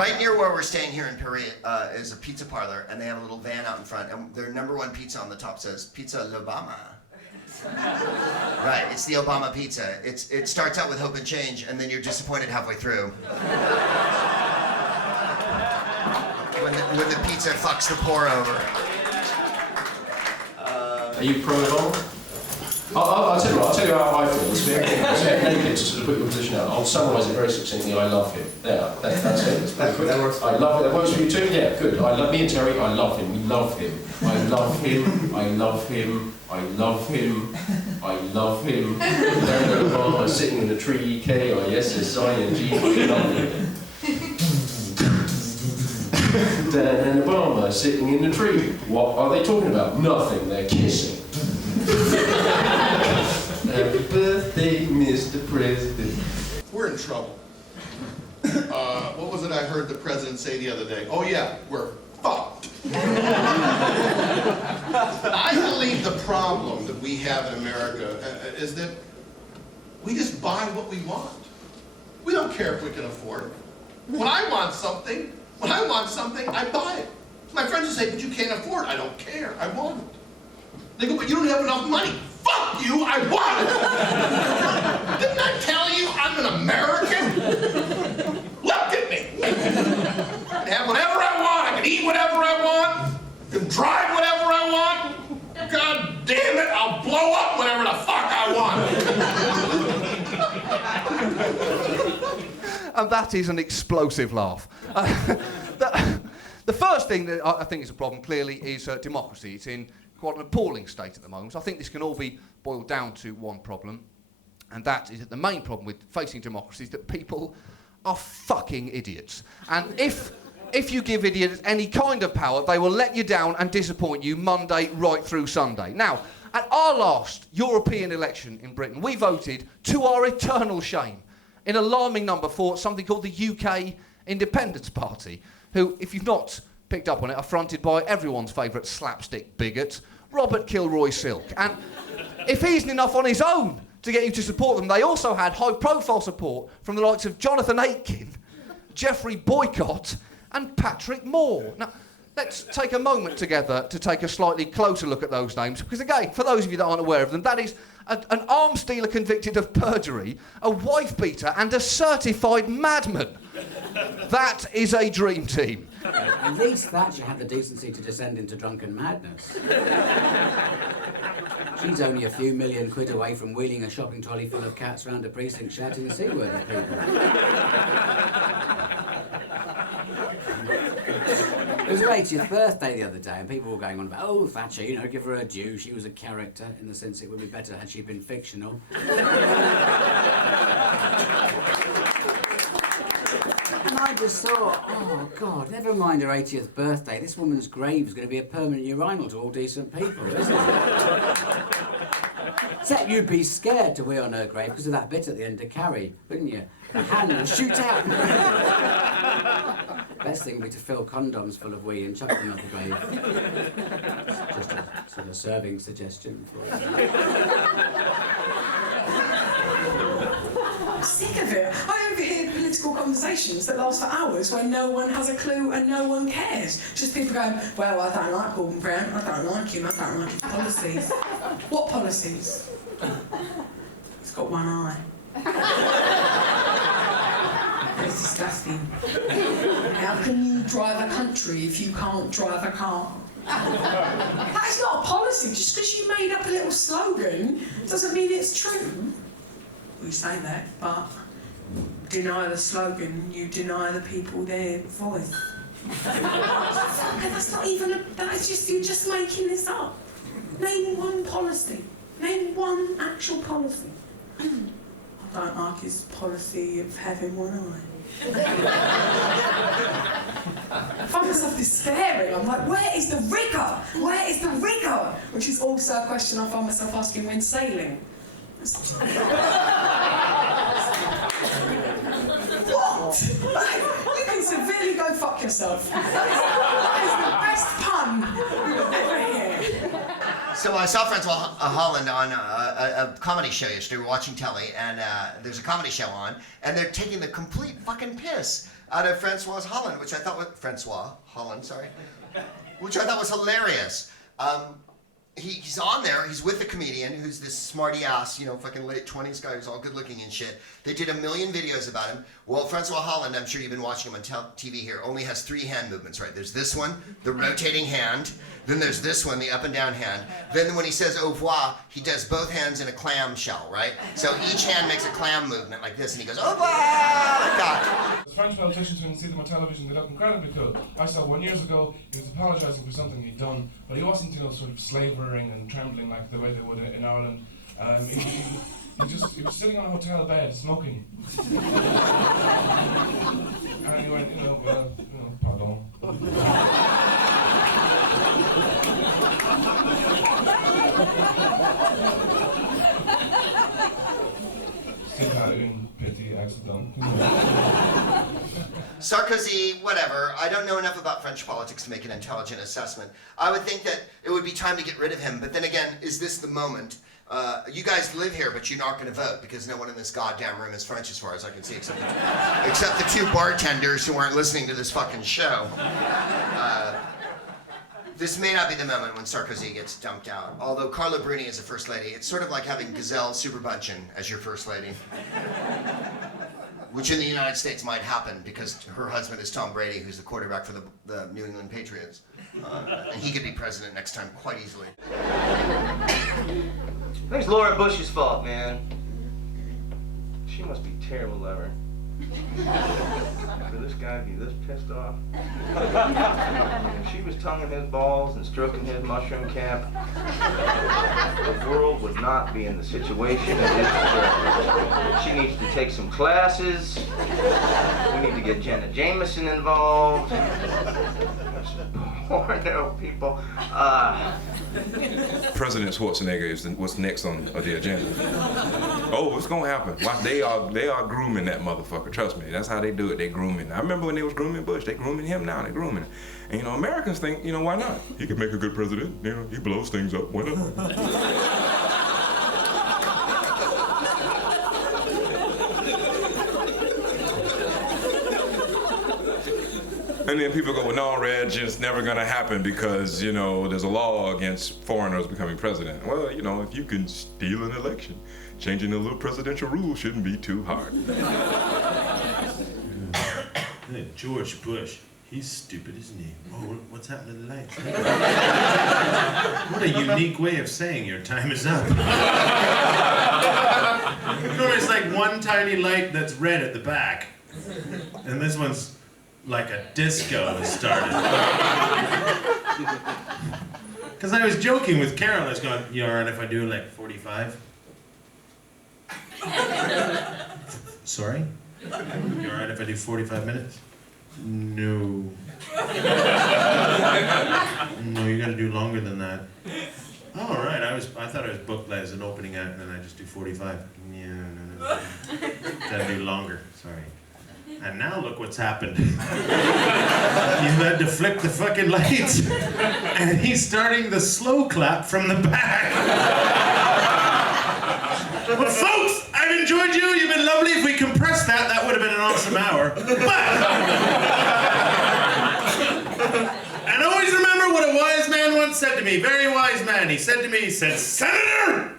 Right near where we're staying here in Paris is a pizza parlor, and they have a little van out in front, and their #1 pizza on the top says, Pizza l'Obama. Right, it's the Obama pizza. It starts out with hope and change, and then you're disappointed halfway through. When the pizza fucks the pour over. Are you pro-Obama? I'll tell you how I feel. It's very naked to sort of put your position out. I'll summarise it very succinctly. I love him. There, that's it. That works. I love it. That works for you too? Yeah, good. I love me and Terry. I love him. We love him. I love him. I love him. I love him. I love him. Barack Obama sitting in a tree. K-I-S-S-I-N-G. I love him. Dan and Obama sitting in a tree. What are they talking about? Nothing. They're kissing. Happy birthday, Mr. President. We're in trouble. What was it I heard the president say the other day? Oh yeah, we're fucked. I believe the problem that we have in America is that we just buy what we want. We don't care if we can afford it. When I want something, I buy it. My friends will say, but you can't afford it. I don't care, I want it. They go, but you don't have enough money. Fuck you, I want it! Didn't I tell you I'm an American? Look at me! I can have whatever I want, I can eat whatever I want, I can drive whatever I want. God damn it, I'll blow up whatever the fuck I want. And that is an explosive laugh. The first thing that I think is a problem, clearly, is democracy. It's in quite an appalling state at the moment. So I think this can all be boiled down to one problem, and that is that the main problem with facing democracy is that people are fucking idiots. And if you give idiots any kind of power, they will let you down and disappoint you Monday right through Sunday. Now, at our last European election in Britain, we voted, to our eternal shame, in alarming number for something called the UK Independence Party, who, if you've not picked up on it, are fronted by everyone's favourite slapstick bigot, Robert Kilroy Silk. And if he isn't enough on his own to get you to support them, they also had high-profile support from the likes of Jonathan Aitken, Geoffrey Boycott, and Patrick Moore. Now, let's take a moment together to take a slightly closer look at those names, because again, for those of you that aren't aware of them, that is an arms dealer convicted of perjury, a wife-beater, and a certified madman. That is a dream team. At least Thatcher had the decency to descend into drunken madness. She's only a few million quid away from wheeling a shopping trolley full of cats round a precinct shouting the C word at people. It was her 80th birthday the other day, and people were going on about, oh, Thatcher, you know, give her her due. She was a character, in the sense it would be better had she been fictional. And I just thought, oh, God, never mind her 80th birthday. This woman's grave is going to be a permanent urinal to all decent people, isn't it? Except you'd be scared to wee on her grave because of that bit at the end to carry, wouldn't you? The hand will shoot out. Best thing would be to fill condoms full of wee and chuck them at the grave. Just a sort of serving suggestion for it. I'm sick of it. I overhear political conversations that last for hours where no one has a clue and no one cares. Just people going, well, I don't like Gordon Brown, I don't like him, I don't like his policies. What policies? He's got one eye. It's disgusting. How can you drive a country if you can't drive a car? That's not a policy. Just because you made up a little slogan doesn't mean it's true. We say that, but deny the slogan, you deny the people their voice. That's not even that's just, you're just making this up. Name one policy. Name one actual policy. I don't like his policy of having one eye. I find myself despairing. I'm like, where is the rigour? Where is the rigour? Which is also a question I find myself asking when sailing. What? You can severely go fuck yourself. That is the best pun you will ever hear. So I saw Francois Holland on a comedy show yesterday. We were watching telly, and there's a comedy show on, and they're taking the complete fucking piss out of Francois Holland, which I thought was which I thought was hilarious. He's on there, he's with a comedian who's this smarty ass, you know, fucking late 20s guy who's all good looking and shit. They did 1 million videos about him. Well, Francois Holland, I'm sure you've been watching him on TV here, only has 3 hand movements, right? There's this one, the rotating hand, then there's this one, the up and down hand. Then when he says au revoir, he does both hands in a clam shell, right? So each hand makes a clam movement like this, and he goes au revoir, like that. The French politicians, when you see them on television, they look incredibly cool. I saw 1 year ago, he was apologising for something he'd done, but he wasn't, you know, sort of slavering and trembling like the way they would in Ireland. He was sitting on a hotel bed, smoking. And he went, pardon. C'est pas une petite accident. Sarkozy, whatever. I don't know enough about French politics to make an intelligent assessment. I would think that it would be time to get rid of him, but then again, is this the moment? You guys live here, but you're not going to vote because no one in this goddamn room is French as far as I can see, except the 2 bartenders who aren't listening to this fucking show. This may not be the moment when Sarkozy gets dumped out. Although Carla Bruni is a first lady, it's sort of like having Gazelle Superbunchen as your first lady. Which in the United States might happen because her husband is Tom Brady, who's the quarterback for the New England Patriots. And he could be president next time quite easily. I think it's Laura Bush's fault, man. She must be terrible lover. For this guy to be this pissed off. If she was tonguing his balls and stroking his mushroom cap, the world would not be in the situation it is today. She needs to take some classes. We need to get Jenna Jameson involved. Porno people. President Schwarzenegger is what's next on the agenda. Oh, it's gonna happen. They are grooming that motherfucker. Trust me, that's how they do it. They grooming. I remember when they was grooming Bush. They grooming him now. They grooming. And you know, Americans think, you know, why not? He could make a good president. You know, he blows things up. Why not? And then people go, well, no, Reg, it's never going to happen because, you know, there's a law against foreigners becoming president. Well, you know, if you can steal an election, changing the little presidential rules shouldn't be too hard. George Bush, he's stupid, isn't he? Oh, what's happening to the lights? What a unique way of saying your time is up. You know, it's like one tiny light that's red at the back, and this one's like a disco has started. Because I was joking with Carol, I was going, you alright if I do like 45? Sorry? You alright if I do 45 minutes? No. No, you gotta do longer than that. Oh, all right, I thought I was booked as an opening act and then I just do 45. Yeah, no. Gotta do longer, sorry. And now look what's happened. You had to flick the fucking lights. And he's starting the slow clap from the back. Well, folks, I've enjoyed you. You've been lovely. If we compressed that, that would have been an awesome hour. But... and always remember what a wise man once said to me. Very wise man. He said to me, he said, Senator,